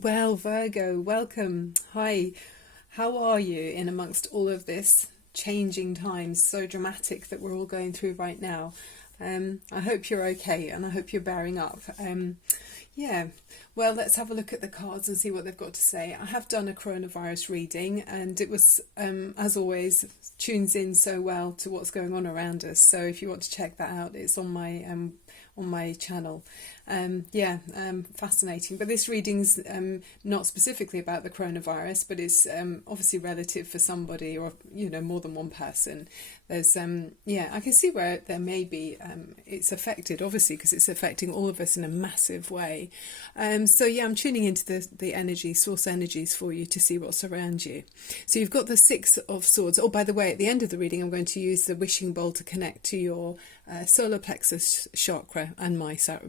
Well, Virgo, welcome. Hi, how are you in amongst all of this changing times, so dramatic that we're all going through right now? I hope you're okay and I hope you're bearing up. Yeah, well, let's have a look at the cards and see what they've got to say. I have done a coronavirus reading and it was, as always, tunes in so well to what's going on around us. So if you want to check that out, it's on my channel. Fascinating. But this reading's not specifically about the coronavirus, but it's obviously relative for somebody or more than one person. There's I can see where there may be it's affected, obviously, because it's affecting all of us in a massive way. I'm tuning into the energy, source energies for you to see what's around you. So you've got the Six of Swords. Oh, by the way, at the end of the reading, I'm going to use the wishing bowl to connect to your solar plexus chakra and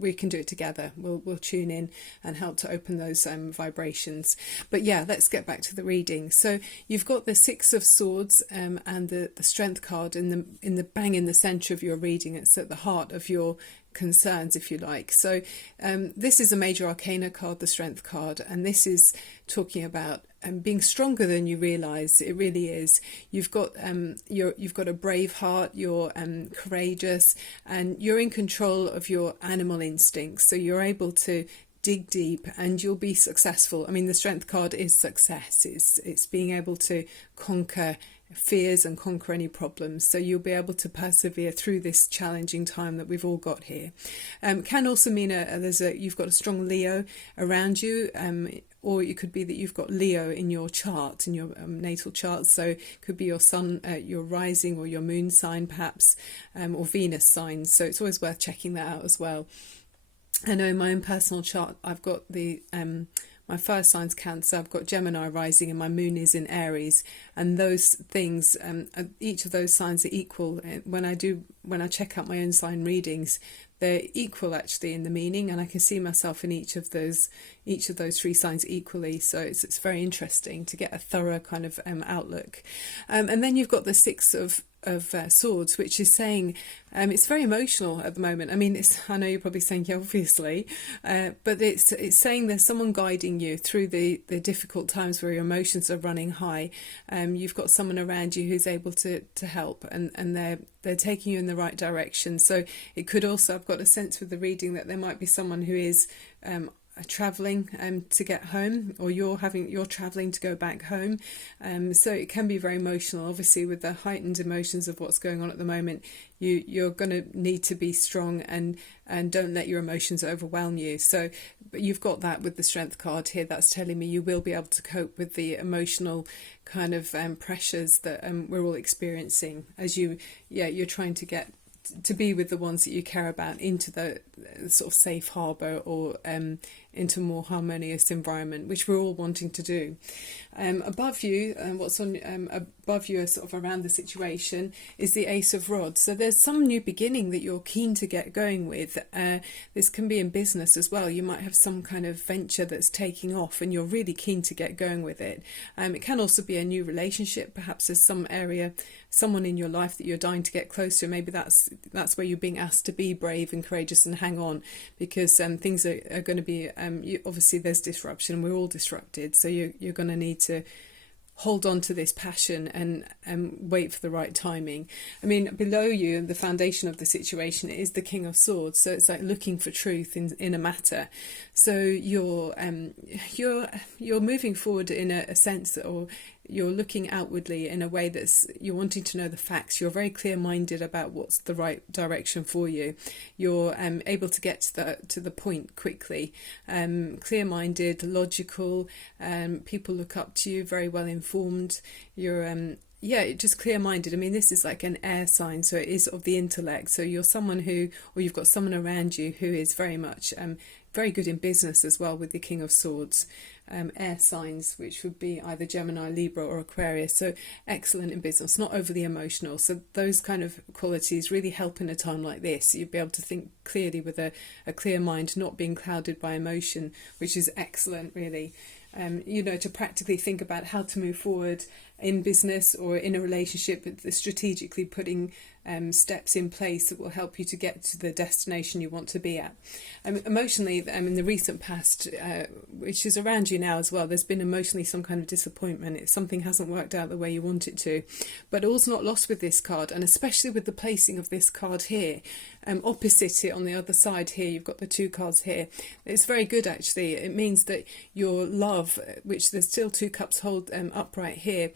we can do it together. We'll tune in and help to open those vibrations. But yeah, let's get back to the reading. So you've got the Six of Swords and the Strength card in the center of your reading. It's at the heart of your concerns, if you like. So this is a major arcana card, the Strength card, and this is talking about being stronger than you realize. It really is. You've got a brave heart, you're courageous, and you're in control of your animal instincts, so you're able to dig deep and you'll be successful. I mean, the Strength card is success. It's being able to conquer fears and conquer any problems, so you'll be able to persevere through this challenging time that we've all got here. Can also mean you've got a strong Leo around you, or it could be that you've got Leo in your chart, in your natal chart. So it could be your sun, your rising or your moon sign perhaps, or Venus signs. So it's always worth checking that out as well. I know in my own personal chart I've got my first sign's Cancer, I've got Gemini rising, and my moon is in Aries. And those things, each of those signs are equal. When I check out my own sign readings, they're equal actually in the meaning, and I can see myself in each of those three signs equally. So it's very interesting to get a thorough kind of outlook. And then you've got the Six of Swords, which is saying it's very emotional at the moment. I mean, I know you're probably saying, yeah, obviously, but it's saying there's someone guiding you through the difficult times where your emotions are running high. You've got someone around you who's able to help, and they're taking you in the right direction. So it could also, I've got a sense with the reading that there might be someone who is traveling to get home, or you're traveling to go back home. So it can be very emotional. Obviously, with the heightened emotions of what's going on at the moment, you're going to need to be strong and don't let your emotions overwhelm you. So but you've got that with the Strength card here. That's telling me you will be able to cope with the emotional kind of pressures that we're all experiencing as you're trying to get to be with the ones that you care about into the sort of safe harbour, or into a more harmonious environment, which we're all wanting to do. Above you, what's on above you, sort of around the situation, is the Ace of Rods. So there's some new beginning that you're keen to get going with. This can be in business as well. You might have some kind of venture that's taking off and you're really keen to get going with it. It can also be a new relationship. Perhaps there's someone in your life that you're dying to get close to. Maybe that's where you're being asked to be brave and courageous and hang on, because things are going to be obviously there's disruption. We're all disrupted, so you're going to need to hold on to this passion and wait for the right timing. I mean, below you, the foundation of the situation is the King of Swords. So it's like looking for truth in a matter. So you're moving forward in a sense that, or you're looking outwardly in a way you're wanting to know the facts. You're very clear-minded about what's the right direction for you. You're able to get to the point quickly. Clear-minded, logical. People look up to you, very well informed. You're just clear-minded. I mean, this is like an air sign, so it is of the intellect. So you're someone or you've got someone around you who is very much very good in business as well, with the King of Swords. Air signs, which would be either Gemini, Libra or Aquarius. So excellent in business, not overly emotional. So those kind of qualities really help in a time like this. You'd be able to think clearly with a clear mind, not being clouded by emotion, which is excellent, really. To practically think about how to move forward, in business or in a relationship, strategically putting steps in place that will help you to get to the destination you want to be at. Emotionally, in the recent past, which is around you now as well, there's been emotionally some kind of disappointment. If something hasn't worked out the way you want it to. But all's not lost with this card, and especially with the placing of this card here. Opposite it on the other side here, you've got the two cards here. It's very good, actually. It means that your love, which there's still two cups hold upright here,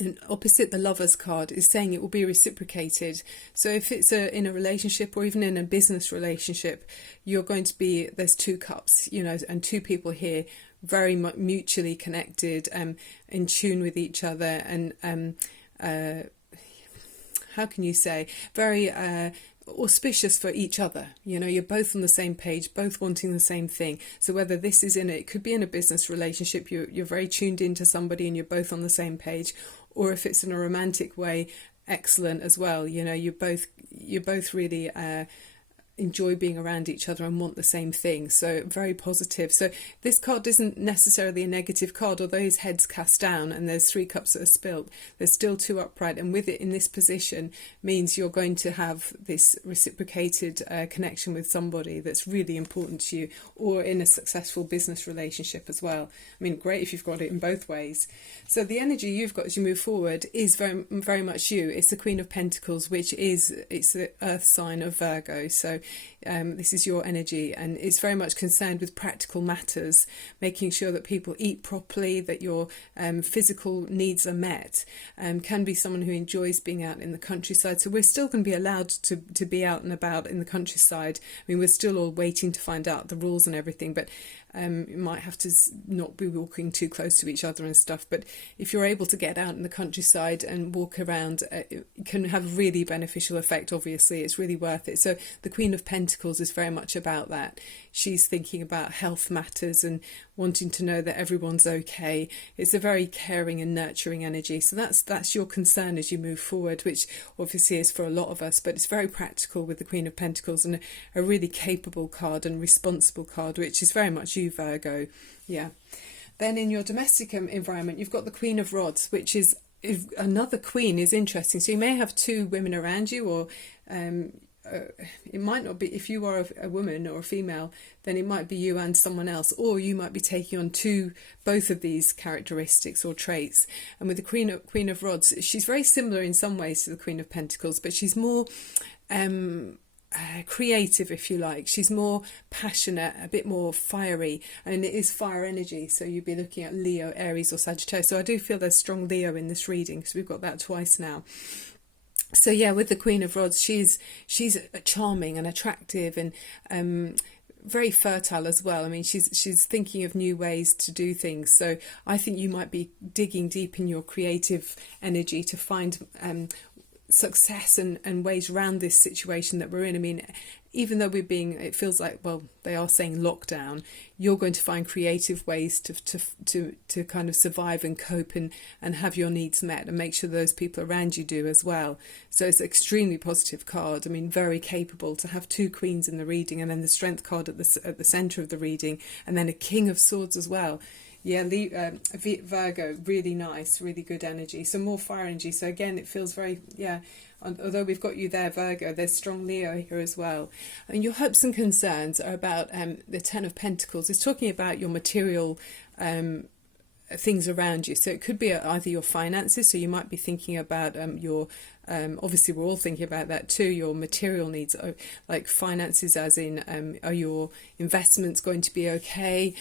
and opposite the Lovers card, is saying it will be reciprocated. So if it's in a relationship or even in a business relationship, you're going to be, there's two cups, and two people here, very much mutually connected, in tune with each other, and how can you say, very auspicious for each other. You're both on the same page, both wanting the same thing. So whether this is it could be in a business relationship, you're very tuned into somebody and you're both on the same page, or if it's in a romantic way, excellent as well. You're both really enjoy being around each other and want the same thing. So very positive. So this card isn't necessarily a negative card, although his head's cast down and there's three cups that are spilt. There's still two upright, and with it in this position means you're going to have this reciprocated connection with somebody that's really important to you, or in a successful business relationship as well. Great if you've got it in both ways. So the energy you've got as you move forward is very, very much you. It's the Queen of Pentacles, it's the earth sign of Virgo. So this is your energy, and it's very much concerned with practical matters, making sure that people eat properly, that your physical needs are met. Can be someone who enjoys being out in the countryside. So we're still going to be allowed to be out and about in the countryside. We're still all waiting to find out the rules and everything, but you might have to not be walking too close to each other and stuff. But if you're able to get out in the countryside and walk around, it can have really beneficial effect. Obviously, it's really worth it. So the Queen of Pentacles is very much about that. She's thinking about health matters and wanting to know that everyone's okay. It's a very caring and nurturing energy. So that's your concern as you move forward, which obviously is for a lot of us, but it's very practical with the Queen of Pentacles, and a really capable card and responsible card, which is very much you, Virgo. Yeah. Then in your domestic environment, you've got the Queen of Rods, which is, if another queen is interesting. So you may have two women around you, or it might not be, if you are a woman or a female, then it might be you and someone else, or you might be taking on both of these characteristics or traits. And with the Queen of Rods, she's very similar in some ways to the Queen of Pentacles, but she's more creative, if you like. She's more passionate, a bit more fiery, and it is fire energy. So you'd be looking at Leo, Aries or Sagittarius. So I do feel there's strong Leo in this reading, because we've got that twice now. So yeah, with the Queen of Rods, she's charming and attractive, and very fertile as well. She's thinking of new ways to do things. So I think you might be digging deep in your creative energy to find success and ways around this situation that we're in. Even though it feels like, well, they are saying lockdown, you're going to find creative ways to kind of survive and cope and have your needs met, and make sure those people around you do as well. So it's an extremely positive card. Very capable to have two queens in the reading, and then the Strength card at the centre of the reading, and then a King of Swords as well. Yeah, Virgo, really nice, really good energy. So more fire energy. So again, it feels very, although we've got you there, Virgo, there's strong Leo here as well. And your hopes and concerns are about the Ten of Pentacles. It's talking about your material things around you. So it could be either your finances. So you might be thinking about your obviously we're all thinking about that too, your material needs, like finances, as in are your investments going to be okay,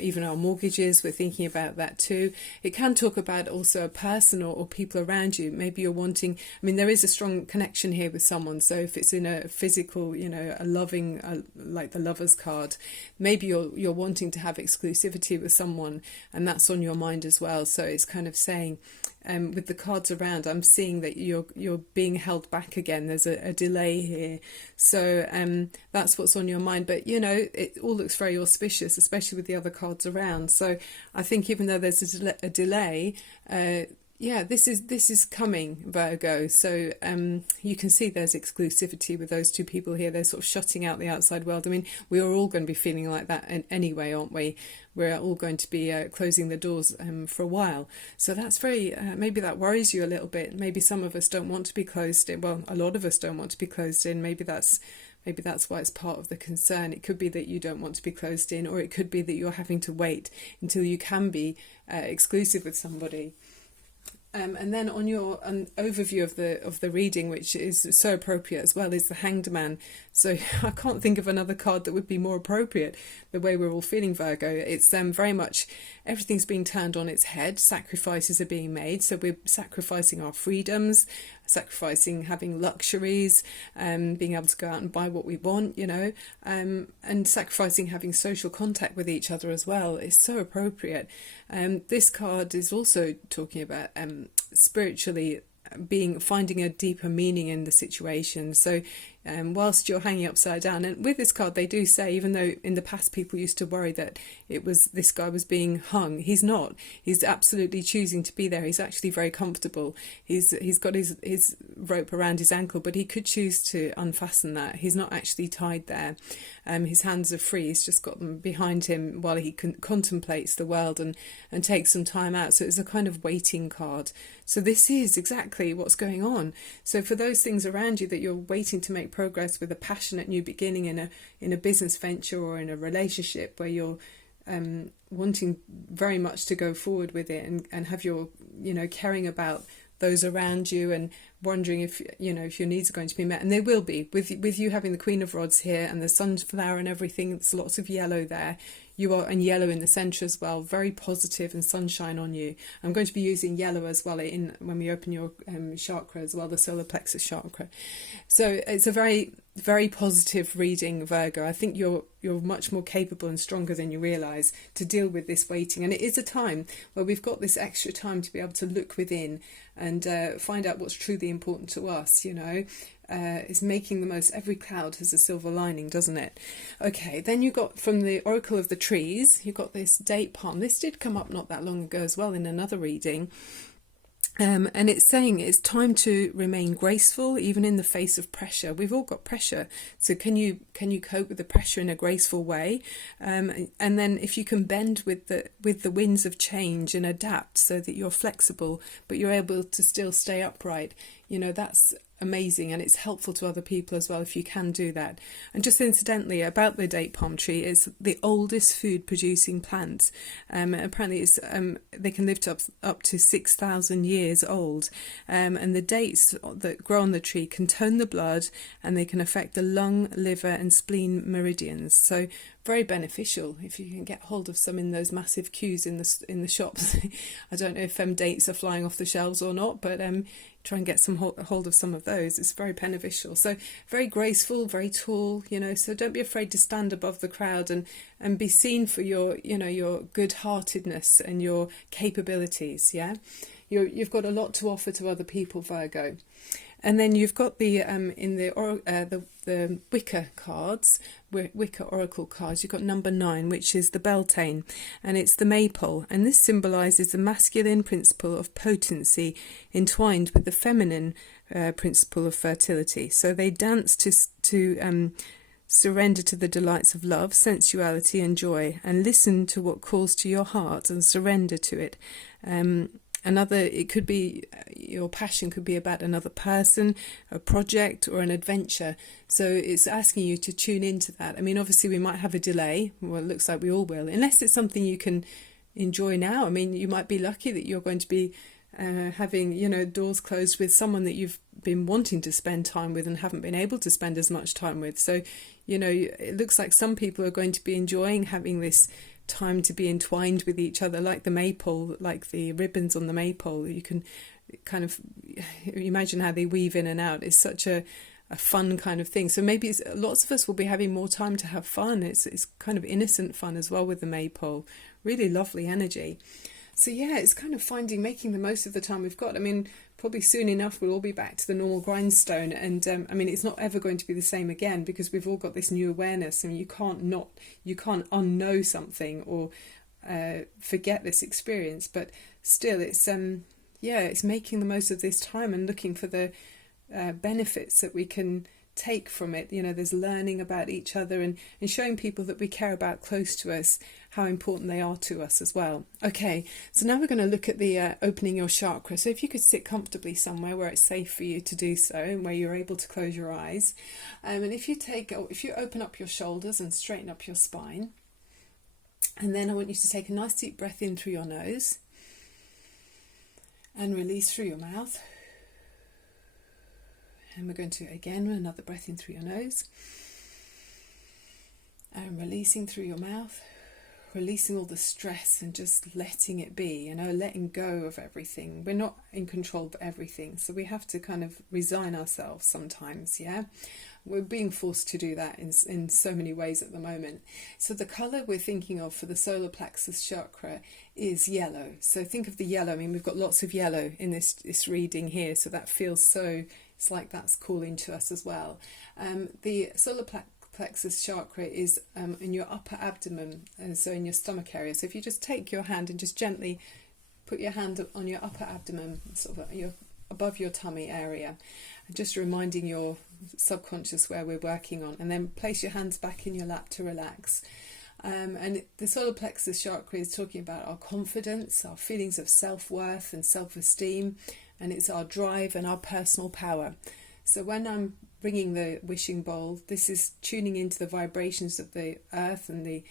even our mortgages, we're thinking about that too. It can talk about also a person or people around you. Maybe you're wanting, there is a strong connection here with someone. So if it's in a physical, a loving, like the Lovers card, maybe you're wanting to have exclusivity with someone, and that's on your mind as well. So it's kind of saying, with the cards around, I'm seeing that you're being held back again. There's a delay here. So that's what's on your mind. But, it all looks very auspicious, especially with the other cards around. So I think even though there's a delay, Yeah, this is coming, Virgo. So you can see there's exclusivity with those two people here. They're sort of shutting out the outside world. I mean, we are all going to be feeling like that anyway, aren't we? We're all going to be closing the doors for a while. So that's very, maybe that worries you a little bit. Maybe some of us don't want to be closed in. Well, a lot of us don't want to be closed in. Maybe that's why it's part of the concern. It could be that you don't want to be closed in, or it could be that you're having to wait until you can be exclusive with somebody. And then on your overview of the reading, which is so appropriate as well, is the Hanged Man. So I can't think of another card that would be more appropriate. The way we're all feeling, Virgo, it's very much everything's being turned on its head. Sacrifices are being made, so we're sacrificing our freedoms, sacrificing having luxuries, being able to go out and buy what we want, and sacrificing having social contact with each other as well is so appropriate. This card is also talking about spiritually finding a deeper meaning in the situation. So whilst you're hanging upside down, and with this card they do say, even though in the past people used to worry that this guy was being hung, he's not. He's absolutely choosing to be there. He's actually very comfortable. He's got his rope around his ankle, but he could choose to unfasten that. He's not actually tied there. His hands are free. He's just got them behind him while he contemplates the world and takes some time out. So it's a kind of waiting card. So this is exactly what's going on. So for those things around you that you're waiting to make progress with, a passionate new beginning in a business venture or in a relationship where you're wanting very much to go forward with it and have your, caring about those around you and wondering if your needs are going to be met, and they will be with you having the Queen of Rods here and the sunflower and everything. There's lots of yellow there. And yellow in the centre as well, very positive and sunshine on you. I'm going to be using yellow as well when we open your chakra as well, the solar plexus chakra. So it's a very, very positive reading, Virgo. I think you're much more capable and stronger than you realise to deal with this waiting. And it is a time where we've got this extra time to be able to look within and find out what's truly important to us, It's making the most. Every cloud has a silver lining, doesn't it? Okay, then you got from the Oracle of the Trees, you got this date palm. This did come up not that long ago as well in another reading. And it's saying it's time to remain graceful even in the face of pressure. We've all got pressure, so can you cope with the pressure in a graceful way? And then if you can bend with the winds of change and adapt so that you're flexible but you're able to still stay upright, that's amazing, and it's helpful to other people as well if you can do that. And just incidentally about the date palm tree, it's the oldest food producing plant. Apparently it's they can live to up to 6,000 years old, and the dates that grow on the tree can tone the blood and they can affect the lung, liver and spleen meridians. So very beneficial if you can get hold of some in those massive queues in the shops. I don't know if dates are flying off the shelves or not, but try and get some hold of some of those. It's very beneficial. So very graceful, very tall, so don't be afraid to stand above the crowd and be seen for your good-heartedness and your capabilities. You've got a lot to offer to other people, Virgo. And then you've got the Wicca cards, Wicca Oracle cards. You've got number 9, which is the Beltane, and it's the Maypole. And this symbolises the masculine principle of potency entwined with the feminine principle of fertility. So they dance to surrender to the delights of love, sensuality and joy, and listen to what calls to your heart and surrender to it. It could be, your passion could be about another person, a project or an adventure. So it's asking you to tune into that. I mean, obviously we might have a delay. Well, it looks like we all will, unless it's something you can enjoy now. I mean, you might be lucky that you're going to be having, doors closed with someone that you've been wanting to spend time with and haven't been able to spend as much time with. So, it looks like some people are going to be enjoying having this time to be entwined with each other, like the maypole, like the ribbons on the maypole. You can kind of imagine how they weave in and out. It's such a fun kind of thing. So maybe lots of us will be having more time to have fun. It's kind of innocent fun as well with the maypole. Really lovely energy. So it's kind of making the most of the time we've got. I mean, probably soon enough we'll all be back to the normal grindstone, and it's not ever going to be the same again because we've all got this new awareness. I mean, you can't unknow something or forget this experience, but still it's it's making the most of this time and looking for the benefits that we can take from it. There's learning about each other and showing people that we care about close to us how important they are to us as well. Okay, so now we're going to look at the opening your chakra. So if you could sit comfortably somewhere where it's safe for you to do so and where you're able to close your eyes, and if you open up your shoulders and straighten up your spine, and then I want you to take a nice deep breath in through your nose and release through your mouth. And we're going to, again, another breath in through your nose. And releasing through your mouth. Releasing all the stress and just letting it be, letting go of everything. We're not in control of everything, so we have to kind of resign ourselves sometimes, yeah? We're being forced to do that in so many ways at the moment. So the colour we're thinking of for the solar plexus chakra is yellow. So think of the yellow. I mean, we've got lots of yellow in this reading here, so that feels so... It's like that's calling to us as well. The solar plexus chakra is in your upper abdomen, so in your stomach area. So if you just take your hand and just gently put your hand on your upper abdomen, sort of above your tummy area, just reminding your subconscious where we're working on, and then place your hands back in your lap to relax. And the solar plexus chakra is talking about our confidence, our feelings of self-worth and self-esteem, and it's our drive and our personal power. So when I'm bringing the wishing bowl, this is tuning into the vibrations of the earth and the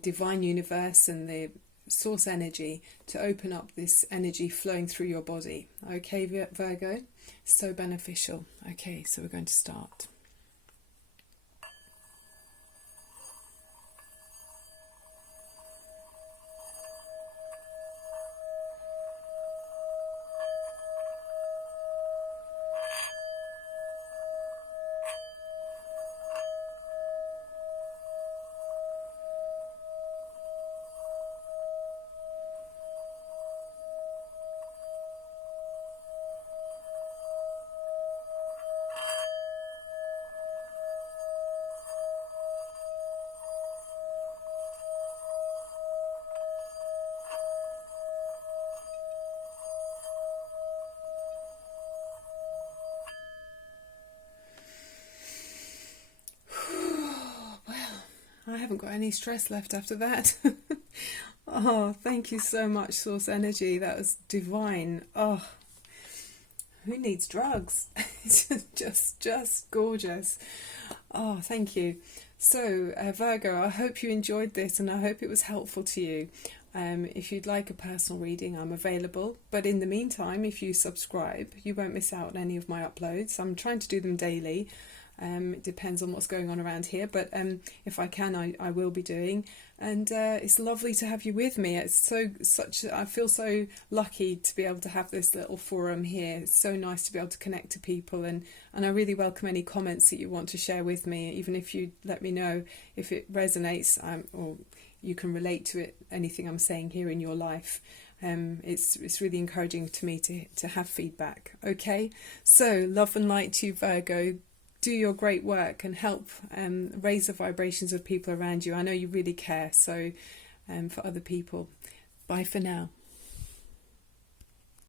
divine universe and the source energy to open up this energy flowing through your body. Okay, Virgo? So beneficial. Okay, so we're going to start. I haven't got any stress left after that. Oh, thank you so much, Source Energy. That was divine. Oh, who needs drugs? just gorgeous. Oh, thank you. So, Virgo, I hope you enjoyed this and I hope it was helpful to you. If you'd like a personal reading, I'm available. But in the meantime, if you subscribe, you won't miss out on any of my uploads. I'm trying to do them daily. It depends on what's going on around here, but if I can, I will be doing. And it's lovely to have you with me. I feel so lucky to be able to have this little forum here. It's so nice to be able to connect to people, and I really welcome any comments that you want to share with me, even if you let me know if it resonates or you can relate to it, anything I'm saying here in your life. It's really encouraging to me to have feedback. Okay, so love and light to you, Virgo. Do your great work and help raise the vibrations of people around you. I know you really care, so for other people. Bye for now.